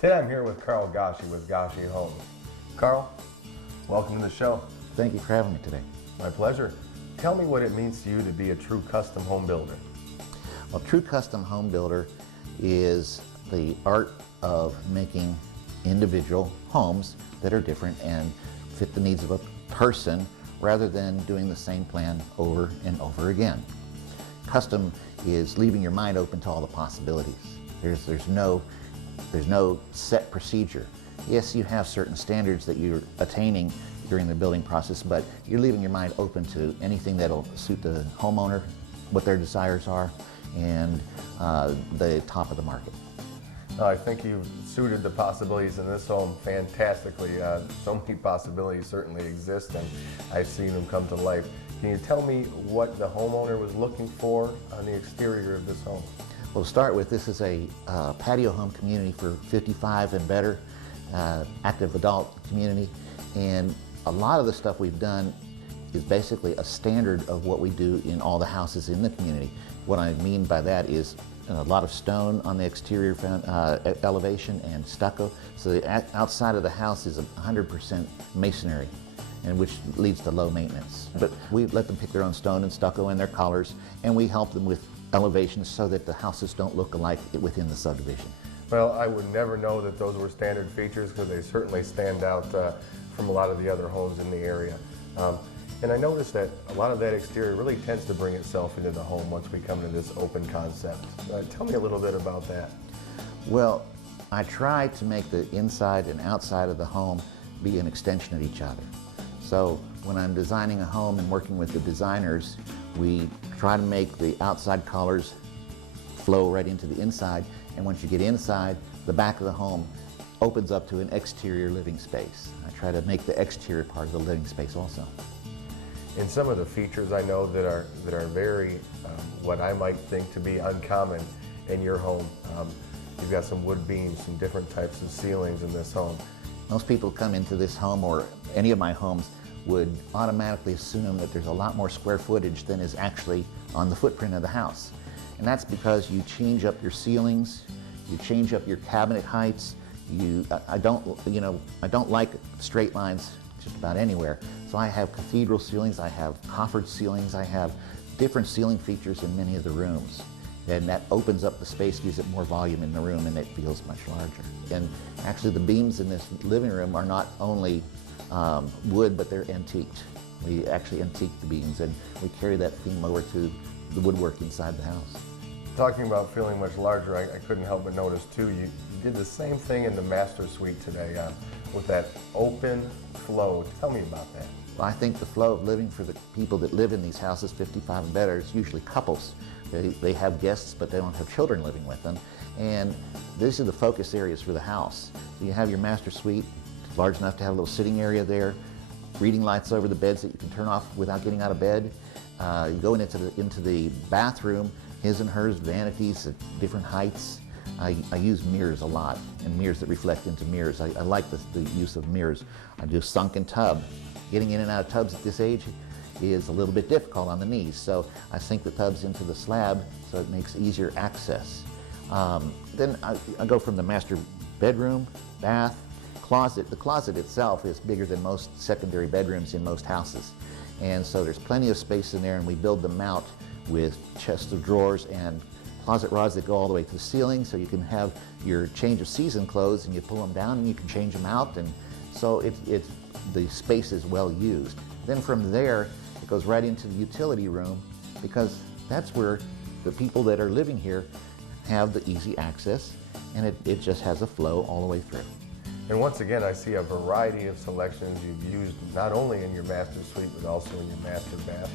Today I'm here with Goshy with Goshy Homes. Carl, welcome to the show. Thank you for having me today. My pleasure. Tell me what it means to you to be a true custom home builder. Well, true custom home builder is the art of making individual homes that are different and fit the needs of a person rather than doing the same plan over and over again. Custom is leaving your mind open to all the possibilities. There's no set procedure. Yes, you have certain standards that you're attaining during the building process, but you're leaving your mind open to anything that'll suit the homeowner, what their desires are, and the top of the market. I think you've suited the possibilities in this home fantastically. So many possibilities certainly exist, and I've seen them come to life. Can you tell me what the homeowner was looking for on the exterior of this home? Well, to start with, this is a patio home community for 55 and better, active adult community, and a lot of the stuff we've done is basically a standard of what we do in all the houses in the community. What I mean by that is a lot of stone on the exterior elevation and stucco, so the outside of the house is 100% masonry, and which leads to low maintenance. But we let them pick their own stone and stucco and their colors, and we help them with elevations so that the houses don't look alike within the subdivision. Well, I would never know that those were standard features because they certainly stand out from a lot of the other homes in the area. And I noticed that a lot of that exterior really tends to bring itself into the home once we come to this open concept. Tell me a little bit about that. Well, I try to make the inside and outside of the home be an extension of each other. So when I'm designing a home and working with the designers, we try to make the outside colors flow right into the inside, and once you get inside, the back of the home opens up to an exterior living space. I try to make the exterior part of the living space also. And some of the features I know that are very, what I might think to be uncommon in your home. You've got some wood beams, some different types of ceilings in this home. Most people come into this home or any of my homes would automatically assume that there's a lot more square footage than is actually on the footprint of the house. And that's because you change up your ceilings, you change up your cabinet heights. I don't like straight lines just about anywhere. So I have cathedral ceilings, I have coffered ceilings, I have different ceiling features in many of the rooms. And that opens up the space, gives it more volume in the room, and it feels much larger. And actually the beams in this living room are not only wood, but they're antiqued. We actually antique the beams, and we carry that theme over to the woodwork inside the house. Talking about feeling much larger, I couldn't help but notice too, you did the same thing in the master suite today with that open flow. Tell me about that. Well, I think the flow of living for the people that live in these houses, 55 and better, is usually couples. They have guests, but they don't have children living with them. And these are the focus areas for the house. So you have your master suite, large enough to have a little sitting area there, reading lights over the beds that you can turn off without getting out of bed. You go into the bathroom, his and hers vanities at different heights. I use mirrors a lot, and mirrors that reflect into mirrors. I like the use of mirrors. I do sunken tub. Getting in and out of tubs at this age is a little bit difficult on the knees, so I sink the tubs into the slab so it makes easier access. Then I go from the master bedroom, bath, closet. The closet itself is bigger than most secondary bedrooms in most houses, and so there's plenty of space in there, and we build them out with chests of drawers and closet rods that go all the way to the ceiling, so you can have your change of season clothes and you pull them down and you can change them out, and so the space is well used. Then from there it goes right into the utility room, because that's where the people that are living here have the easy access, and it just has a flow all the way through. And once again, I see a variety of selections you've used not only in your master suite but also in your master bath.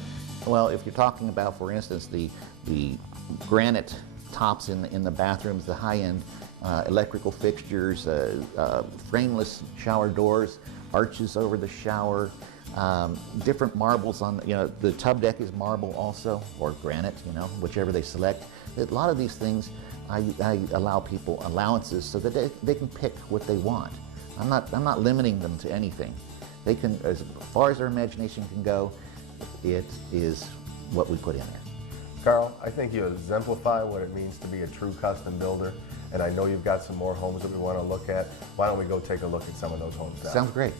Well, if you're talking about, for instance, the granite tops in the bathrooms, the high-end electrical fixtures, frameless shower doors, arches over the shower, different marbles on, the tub deck is marble also, or granite, whichever they select. A lot of these things, I allow people allowances so that they can pick what they want. I'm not limiting them to anything. They can, as far as their imagination can go, it is what we put in there. Carl, I think you exemplify what it means to be a true custom builder, and I know you've got some more homes that we want to look at. Why don't we go take a look at some of those homes now? Sounds great.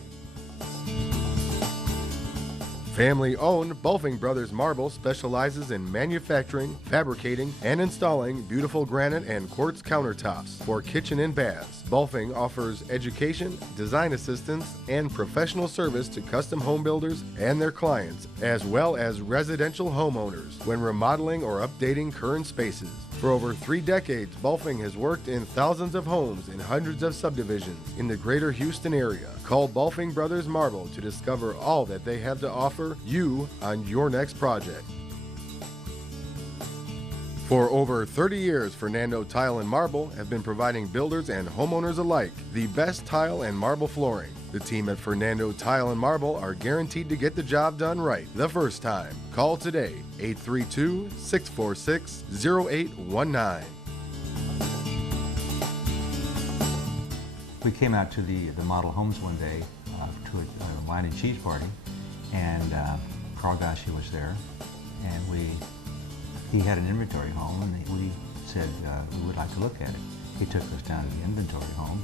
Family-owned, Bulfing Brothers Marble specializes in manufacturing, fabricating, and installing beautiful granite and quartz countertops for kitchen and baths. Bulfing offers education, design assistance, and professional service to custom home builders and their clients, as well as residential homeowners when remodeling or updating current spaces. For over 3 decades, Bulfing has worked in thousands of homes in hundreds of subdivisions in the greater Houston area. Call Bulfing Brothers Marble to discover all that they have to offer you on your next project. For over 30 years, Fernando Tile and Marble have been providing builders and homeowners alike the best tile and marble flooring. The team at Fernando Tile and Marble are guaranteed to get the job done right the first time. Call today, 832-646-0819. We came out to the model homes one day to a wine and cheese party, and Carl Goshy was there, and he had an inventory home, and we said we would like to look at it. He took us down to the inventory home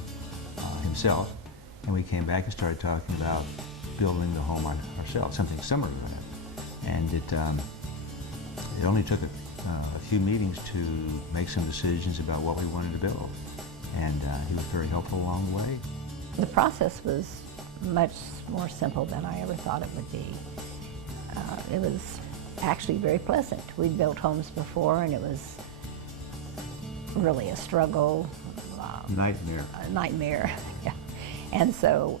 himself, and we came back and started talking about building the home ourselves, something similar to that. And it only took a few meetings to make some decisions about what we wanted to build. And he was very helpful along the way. The process was much more simple than I ever thought it would be. It was actually very pleasant. We'd built homes before, and it was really a struggle. Nightmare. A nightmare, yeah. And so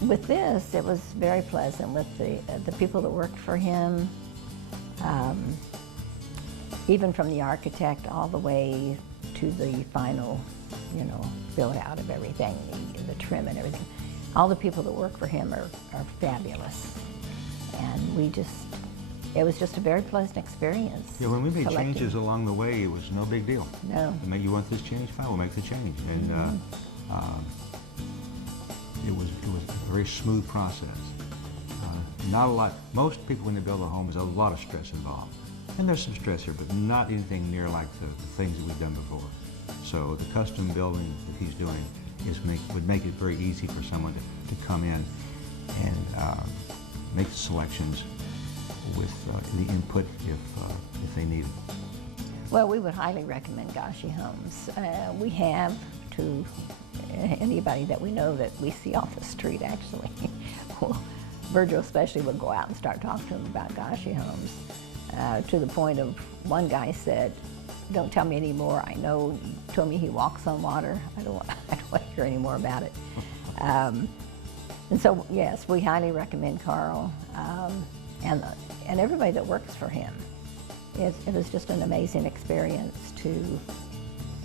with this, it was very pleasant with the people that worked for him, even from the architect all the way to the final, build out of everything, the trim and everything. All the people that work for him are fabulous. And it was just a very pleasant experience. Yeah, when we made changes along the way, it was no big deal. No. You want this change? Fine, we'll make the change. And it was a very smooth process. Not a lot, most people when they build a home, there's a lot of stress involved. And there's some stress here, but not anything near like the things that we've done before. So the custom building that he's doing would make it very easy for someone to come in and make the selections with the input if they need it. Well, we would highly recommend Goshy Homes. We have to anybody that we know that we see off the street, actually. Well, Virgil especially would go out and start talking to them about Goshy Homes, to the point of one guy said, "Don't tell me anymore. I know you told me he walks on water. I don't want to hear any more about it." And so, yes, we highly recommend Carl and everybody that works for him. It was just an amazing experience to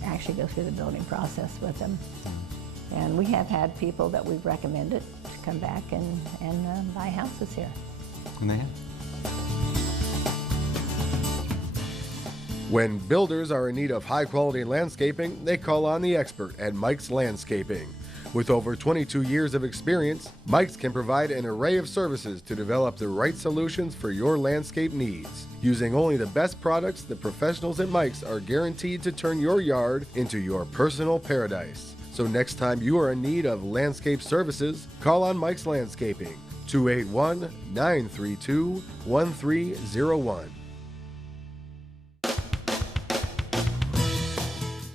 actually go through the building process with him. And we have had people that we've recommended to come back and buy houses here. And they have. When builders are in need of high-quality landscaping, they call on the expert at Mike's Landscaping. With over 22 years of experience, Mike's can provide an array of services to develop the right solutions for your landscape needs. Using only the best products, the professionals at Mike's are guaranteed to turn your yard into your personal paradise. So next time you are in need of landscape services, call on Mike's Landscaping, 281-932-1301.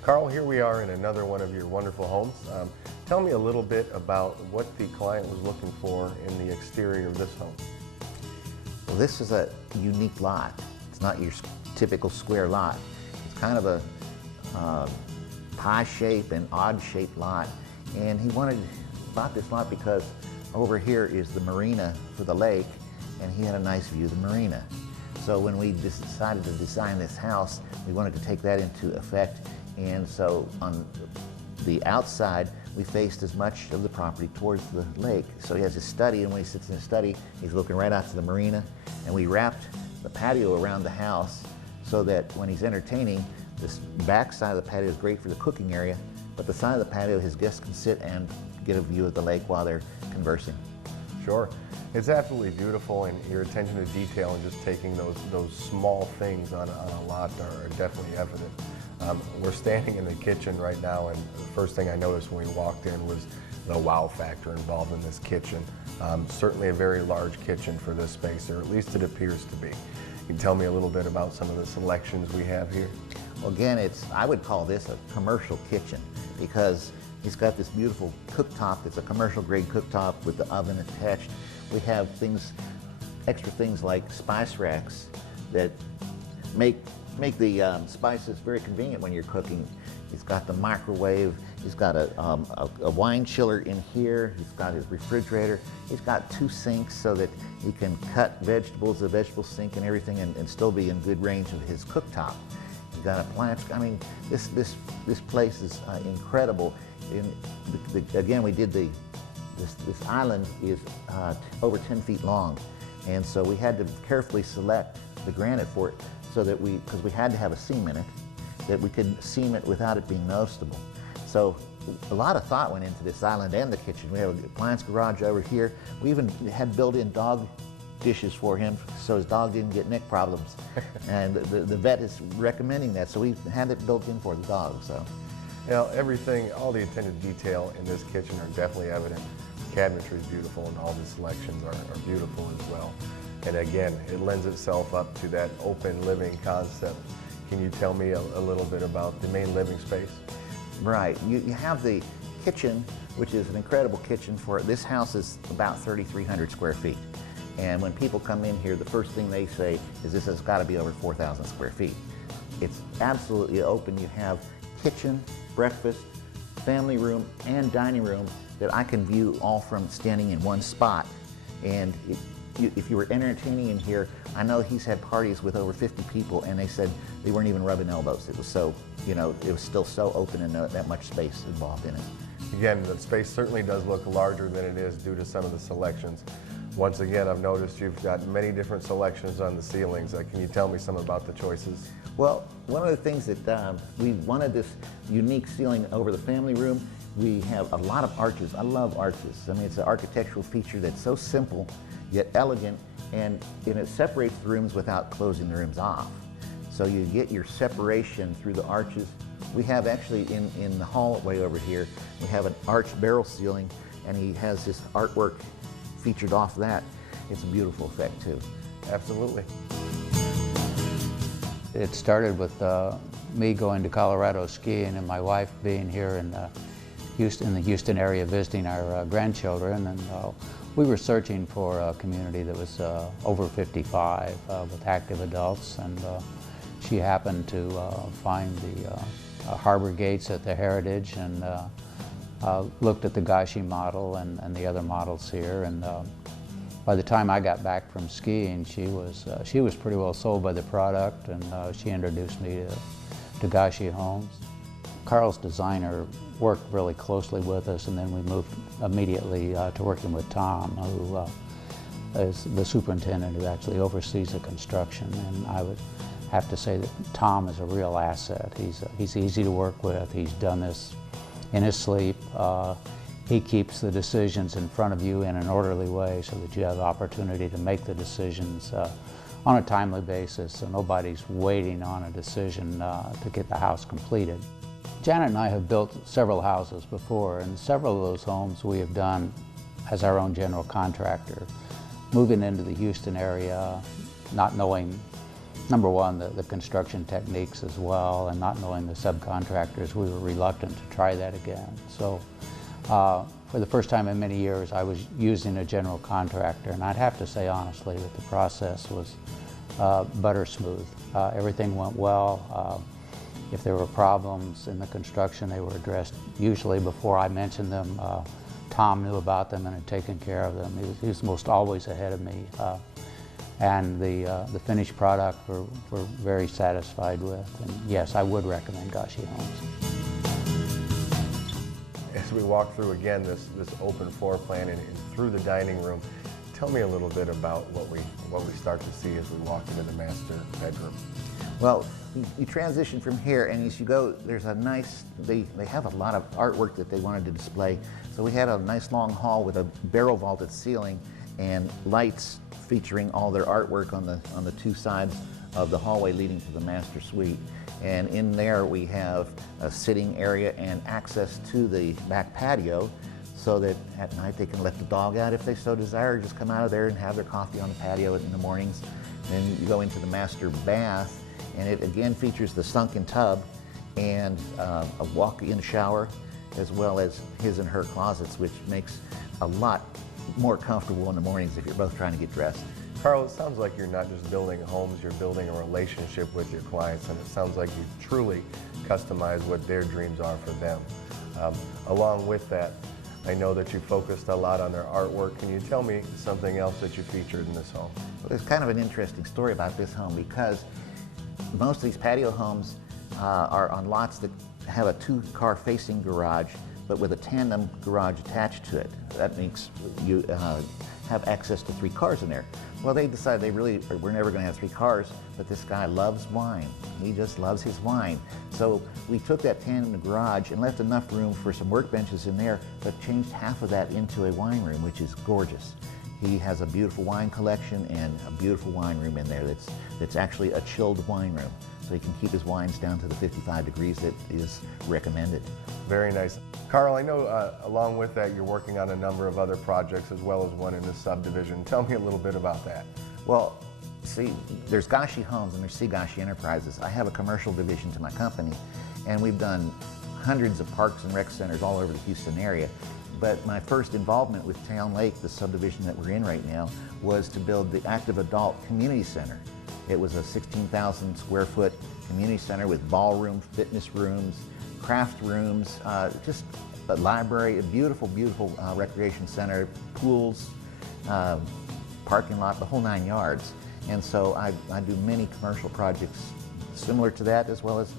Carl, here we are in another one of your wonderful homes. Tell me a little bit about what the client was looking for in the exterior of this home. Well, this is a unique lot. It's not your typical square lot. It's kind of a pie-shaped and odd-shaped lot. And he bought this lot because over here is the marina for the lake, and he had a nice view of the marina. So when we decided to design this house, we wanted to take that into effect. And so on the outside, we faced as much of the property towards the lake. So he has his study, and when he sits in his study, he's looking right out to the marina. And we wrapped the patio around the house so that when he's entertaining, this back side of the patio is great for the cooking area, but the side of the patio, his guests can sit and get a view of the lake while they're conversing. Sure. It's absolutely beautiful, and your attention to detail and just taking those small things on a lot are definitely evident. We're standing in the kitchen right now, and the first thing I noticed when we walked in was the wow factor involved in this kitchen. Certainly a very large kitchen for this space, or at least it appears to be. Can you tell me a little bit about some of the selections we have here? Well, again, I would call this a commercial kitchen because it's got this beautiful cooktop. It's a commercial grade cooktop with the oven attached. We have extra things like spice racks that make the spices very convenient when you're cooking. He's got the microwave. He's got a wine chiller in here. He's got his refrigerator. He's got 2 sinks so that he can cut vegetables, the vegetable sink and everything, and still be in good range of his cooktop. He's got a plant. I mean, this place is incredible. Again, we did this island is over 10 feet long, and so we had to carefully select the granite for it so that because we had to have a seam in it, that we could seam it without it being noticeable. So a lot of thought went into this island and the kitchen. We have an appliance garage over here. We even had built-in dog dishes for him so his dog didn't get neck problems. And the vet is recommending that, so we had it built in for the dog. So, You know, everything, all the attention to detail in this kitchen are definitely evident. The cabinetry is beautiful, and all the selections are beautiful as well. And again, it lends itself up to that open living concept. Can you tell me a little bit about the main living space? right, you have the kitchen, which is an incredible kitchen for it. This house is about 3,300 square feet. And when people come in here, the first thing they say is this has got to be over 4,000 square feet. It's absolutely open. You have kitchen, breakfast, family room, and dining room that I can view all from standing in one spot. And if you were entertaining in here, I know he's had parties with over 50 people, and they said they weren't even rubbing elbows. It was so, it was still so open and that much space involved in it. Again, the space certainly does look larger than it is due to some of the selections. Once again, I've noticed you've got many different selections on the ceilings. Can you tell me some about the choices? Well, one of the things that we wanted this unique ceiling over the family room. We have a lot of arches. I love arches. I mean, it's an architectural feature that's so simple yet elegant, and it separates the rooms without closing the rooms off. So you get your separation through the arches. We have actually in the hallway over here, we have an arched barrel ceiling, and he has this artwork featured off that. It's a beautiful effect too. Absolutely. It started with me going to Colorado skiing and my wife being here in the Houston area visiting our grandchildren, and we were searching for a community that was over 55 with active adults, and she happened to find the harbor gates at the Heritage, and looked at the Goshy model and the other models here, and by the time I got back from skiing, she was pretty well sold by the product, and she introduced me to Goshy Homes. Carl's designer worked really closely with us, and then we moved immediately to working with Tom, who is the superintendent who actually oversees the construction. And I would have to say that Tom is a real asset. He's easy to work with. He's done this in his sleep. He keeps the decisions in front of you in an orderly way so that you have the opportunity to make the decisions on a timely basis, so nobody's waiting on a decision to get the house completed. Janet and I have built several houses before, and several of those homes we have done as our own general contractor. Moving into the Houston area, not knowing, number one, the construction techniques as well, and not knowing the subcontractors, we were reluctant to try that again. So for the first time in many years, I was using a general contractor, and I'd have to say honestly that the process was butter smooth. Everything went well. If there were problems in the construction, they were addressed usually before I mentioned them. Tom knew about them and had taken care of them. He was most always ahead of me. And the finished product we're very satisfied with. And yes, I would recommend Goshy Homes. As we walk through again this open floor plan and through the dining room, tell me a little bit about what we start to see as we walk into the master bedroom. Well, you transition from here, and as you go, there's a nice, they have a lot of artwork that they wanted to display. So we had a nice long hall with a barrel vaulted ceiling and lights featuring all their artwork on the two sides of the hallway leading to the master suite. And in there we have a sitting area and access to the back patio, so that at night they can let the dog out if they so desire, just come out of there and have their coffee on the patio in the mornings. Then you go into the master bath, and it again features the sunken tub and a walk-in shower, as well as his and her closets, which makes a lot more comfortable in the mornings if you're both trying to get dressed. Carl, it sounds like you're not just building homes, you're building a relationship with your clients, and it sounds like you truly customize what their dreams are for them. Along with that, I know that you focused a lot on their artwork. Can you tell me something else that you featured in this home? Well, there's kind of an interesting story about this home, because most of these patio homes are on lots that have a two-car facing garage, but with a tandem garage attached to it. That makes you have access to 3 cars in there. Well, they decided they really were never going to have 3 cars, but this guy loves wine. He just loves his wine. So we took that tandem garage and left enough room for some workbenches in there, but changed half of that into a wine room, which is gorgeous. He has a beautiful wine collection and a beautiful wine room in there that's actually a chilled wine room. So he can keep his wines down to the 55 degrees that is recommended. Very nice. Carl, I know along with that you're working on a number of other projects as well as one in the subdivision. Tell me a little bit about that. Well, see, there's Goshy Homes and there's C. Goshy Enterprises. I have a commercial division to my company, and we've done hundreds of parks and rec centers all over the Houston area. But my first involvement with Town Lake, the subdivision that we're in right now, was to build the Active Adult Community Center. It was a 16,000 square foot community center with ballroom, fitness rooms, craft rooms, just a library, a beautiful, beautiful recreation center, pools, parking lot, the whole 9 yards. And so I do many commercial projects similar to that, as well as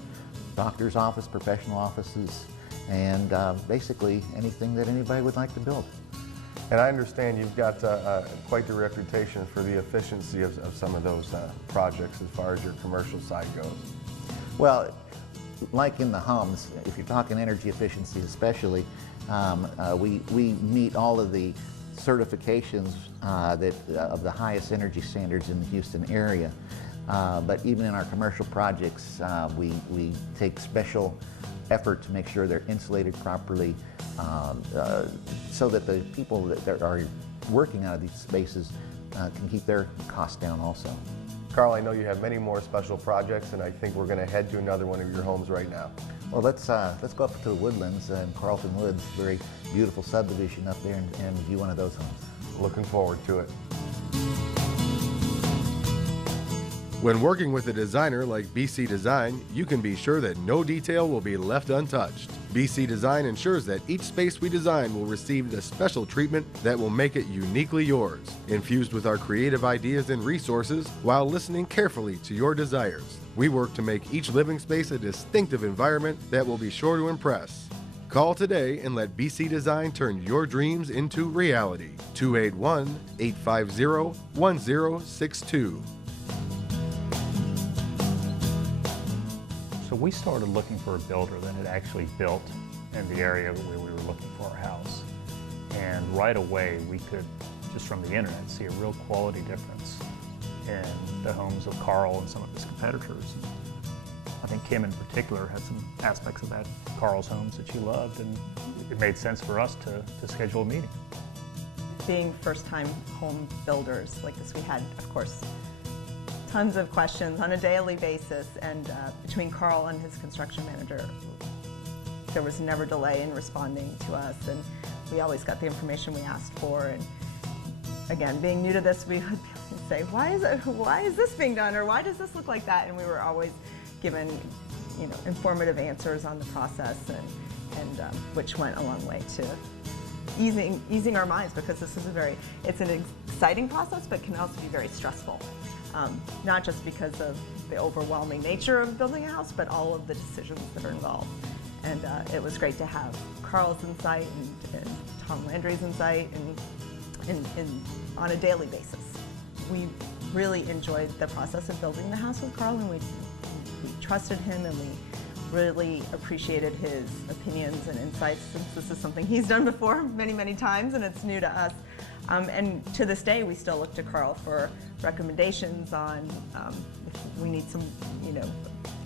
doctor's office, professional offices, and basically anything that anybody would like to build. And I understand you've got quite the reputation for the efficiency of some of those projects as far as your commercial side goes. Well, like in the homes, if you're talking energy efficiency especially, we meet all of the certifications of the highest energy standards in the Houston area. But even in our commercial projects, we take special effort to make sure they're insulated properly, so that the people that are working out of these spaces can keep their costs down also. Carl, I know you have many more special projects, and I think we're going to head to another one of your homes right now. Well, let's go up to the Woodlands in Carlton Woods, very beautiful subdivision up there, and view one of those homes. Looking forward to it. When working with a designer like BC Design, you can be sure that no detail will be left untouched. BC Design ensures that each space we design will receive the special treatment that will make it uniquely yours, infused with our creative ideas and resources while listening carefully to your desires. We work to make each living space a distinctive environment that will be sure to impress. Call today and let BC Design turn your dreams into reality. 281-850-1062. So we started looking for a builder that had actually built in the area where we were looking for our house. And right away, we could, just from the internet, see a real quality difference in the homes of Carl and some of his competitors. I think Kim in particular had some aspects of that Carl's homes that she loved, and it made sense for us to schedule a meeting. Being first-time home builders like this, we had, of course, tons of questions on a daily basis, and between Carl and his construction manager, there was never delay in responding to us, and we always got the information we asked for. And again, being new to this, we would say, why is this being done, or why does this look like that? And we were always given, informative answers on the process, and which went a long way to easing our minds, because this is it's an exciting process, but can also be very stressful. Not just because of the overwhelming nature of building a house, but all of the decisions that are involved. And it was great to have Carl's insight and Tom Landry's insight and on a daily basis. We really enjoyed the process of building the house with Carl, and we trusted him, and we really appreciated his opinions and insights, since this is something he's done before many, many times, and it's new to us. And to this day, we still look to Carl for recommendations on if we need some,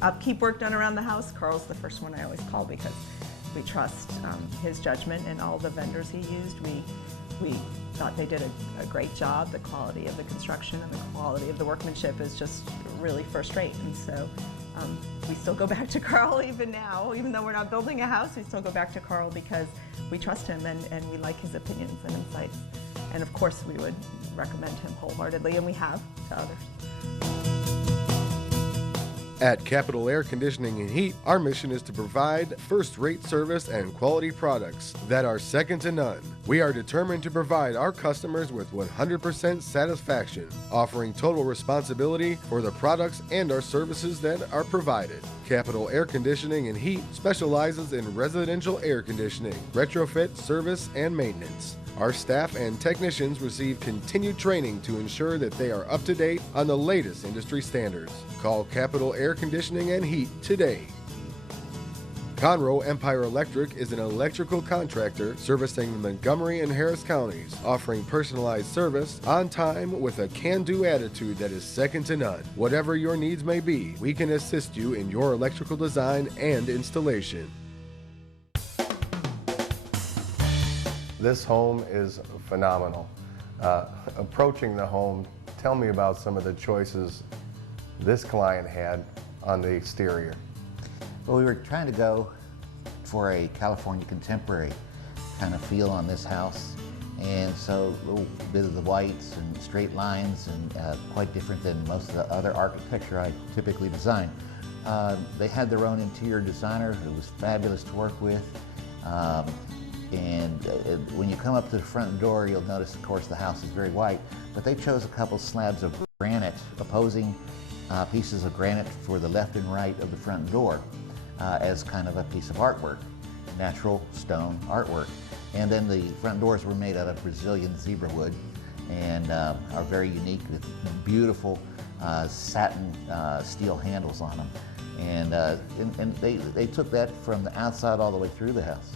upkeep work done around the house. Carl's the first one I always call, because we trust his judgment, and all the vendors he used, we thought they did a great job. The quality of the construction and the quality of the workmanship is just really first rate. And so we still go back to Carl even now. Even though we're not building a house, we still go back to Carl because we trust him, and we like his opinions and insights. And of course, we would recommend him wholeheartedly, and we have to others. At Capital Air Conditioning and Heat, our mission is to provide first-rate service and quality products that are second to none. We are determined to provide our customers with 100% satisfaction, offering total responsibility for the products and our services that are provided. Capital Air Conditioning and Heat specializes in residential air conditioning, retrofit, service, and maintenance. Our staff and technicians receive continued training to ensure that they are up to date on the latest industry standards. Call Capital Air Conditioning and Heat today. Conroe Empire Electric is an electrical contractor servicing the Montgomery and Harris counties, offering personalized service on time with a can-do attitude that is second to none. Whatever your needs may be, we can assist you in your electrical design and installation. This home is phenomenal. Approaching the home, tell me about some of the choices this client had on the exterior. Well, we were trying to go for a California contemporary kind of feel on this house, and so a little bit of the whites and straight lines, and quite different than most of the other architecture I typically design. They had their own interior designer who was fabulous to work with. And when you come up to the front door, you'll notice, of course, the house is very white, but they chose a couple slabs of granite, opposing pieces of granite for the left and right of the front door as kind of a piece of artwork, natural stone artwork. And then the front doors were made out of Brazilian zebra wood, and are very unique with beautiful satin steel handles on them. And they took that from the outside all the way through the house.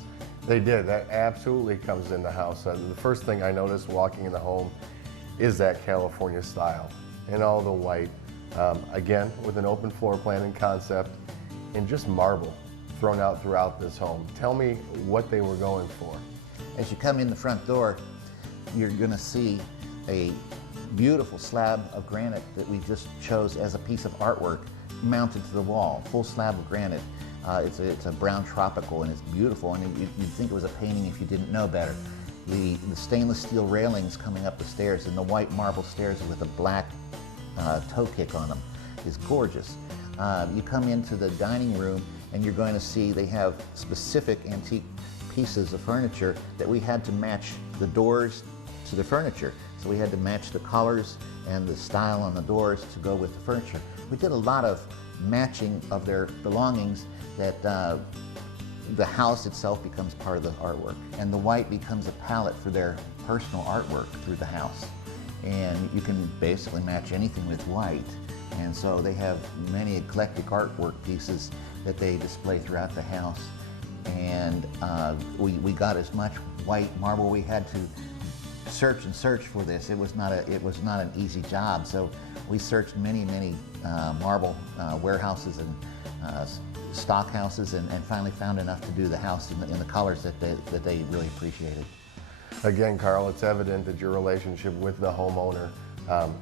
They did. That absolutely comes in the house. The first thing I noticed walking in the home is that California style and all the white. Again, with an open floor plan and concept, and just marble thrown out throughout this home. Tell me what they were going for. As you come in the front door, you're going to see a beautiful slab of granite that we just chose as a piece of artwork mounted to the wall, full slab of granite. It's a brown tropical, and it's beautiful, and you'd think it was a painting if you didn't know better. The stainless steel railings coming up the stairs and the white marble stairs with a black toe kick on them is gorgeous. You come into the dining room, and you're going to see they have specific antique pieces of furniture that we had to match the doors to the furniture. So we had to match the colors and the style on the doors to go with the furniture. We did a lot of matching of their belongings that the house itself becomes part of the artwork, and the white becomes a palette for their personal artwork through the house. And you can basically match anything with white. And so they have many eclectic artwork pieces that they display throughout the house. And we got as much white marble. We had to search and search for this. It was not an easy job. So we searched many marble warehouses and stock houses, and finally found enough to do the house in the colors that they really appreciated. Again, Carl, it's evident that your relationship with the homeowner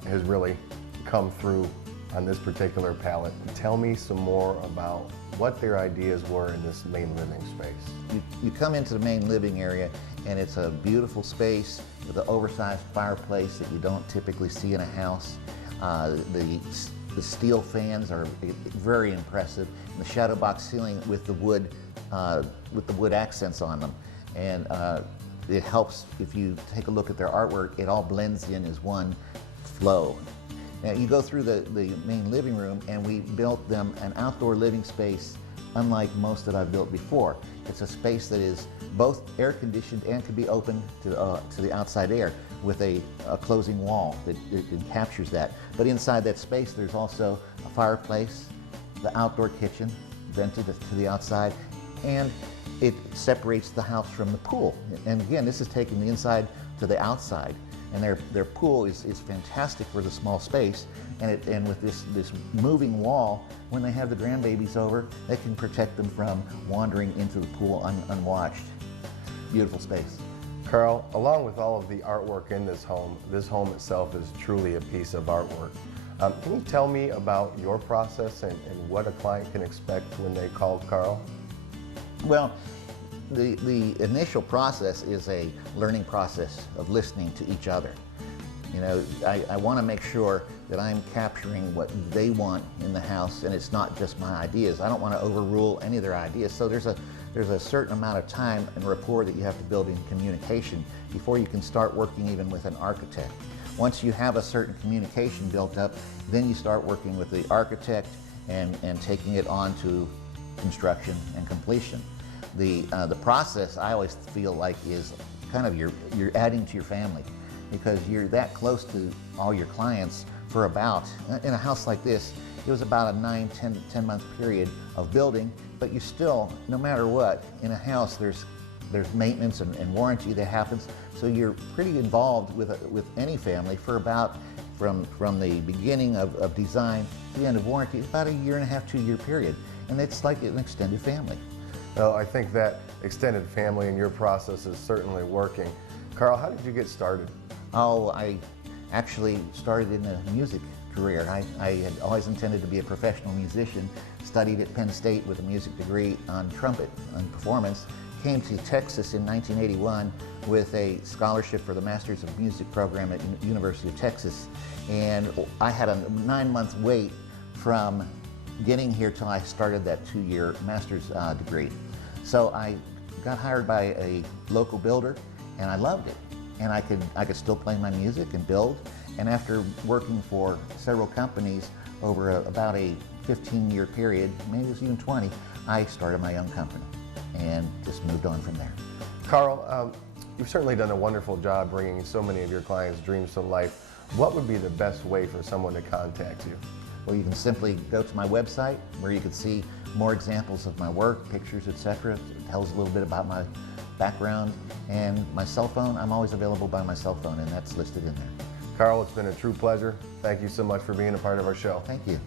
has really come through on this particular palette. Tell me some more about what their ideas were in this main living space. You come into the main living area, and it's a beautiful space with an oversized fireplace that you don't typically see in a house. The steel fans are very impressive. And the shadow box ceiling with the wood accents on them, and it helps if you take a look at their artwork. It all blends in as one flow. Now you go through the main living room, and we built them an outdoor living space unlike most that I've built before. It's a space that is both air conditioned and can be open to the outside air with a closing wall that it captures that. But inside that space there's also a fireplace the outdoor kitchen, vented to the outside, and it separates the house from the pool. And again, this is taking the inside to the outside. And their pool is fantastic for the small space. And with this moving wall, when they have the grandbabies over, they can protect them from wandering into the pool unwatched. Beautiful space. Carl, along with all of the artwork in this home itself is truly a piece of artwork. Can you tell me about your process and what a client can expect when they call Carl? Well, the initial process is a learning process of listening to each other. You know, I want to make sure that I'm capturing what they want in the house, and it's not just my ideas. I don't want to overrule any of their ideas. So there's a certain amount of time and rapport that you have to build in communication before you can start working even with an architect. Once you have a certain communication built up, then you start working with the architect and taking it on to construction and completion. The process, I always feel like, is kind of you're adding to your family, because you're that close to all your clients for about, in a house like this, it was about a 10 month period of building, but you still, no matter what, in a house there's maintenance and warranty that happens, so you're pretty involved with any family for about, from the beginning of design to the end of warranty, about a 1.5 to 2 year period, and it's like an extended family. Well, I think that extended family in your process is certainly working. Carl, how did you get started? Oh, I actually started in a music career. I had always intended to be a professional musician, studied at Penn State with a music degree on trumpet and performance, came to Texas in 1981 with a scholarship for the Masters of Music program at University of Texas, and I had a 9-month wait from getting here till I started that 2-year master's degree. So I got hired by a local builder, and I loved it. And I could still play my music and build. And after working for several companies over about a 15-year period, maybe it was even 20, I started my own company and just moved on from there. Carl, you've certainly done a wonderful job bringing so many of your clients' dreams to life. What would be the best way for someone to contact you? Well, you can simply go to my website where you can see more examples of my work, pictures, etc. It tells a little bit about my background, and my cell phone. I'm always available by my cell phone, and that's listed in there. Carl, it's been a true pleasure. Thank you so much for being a part of our show. Thank you.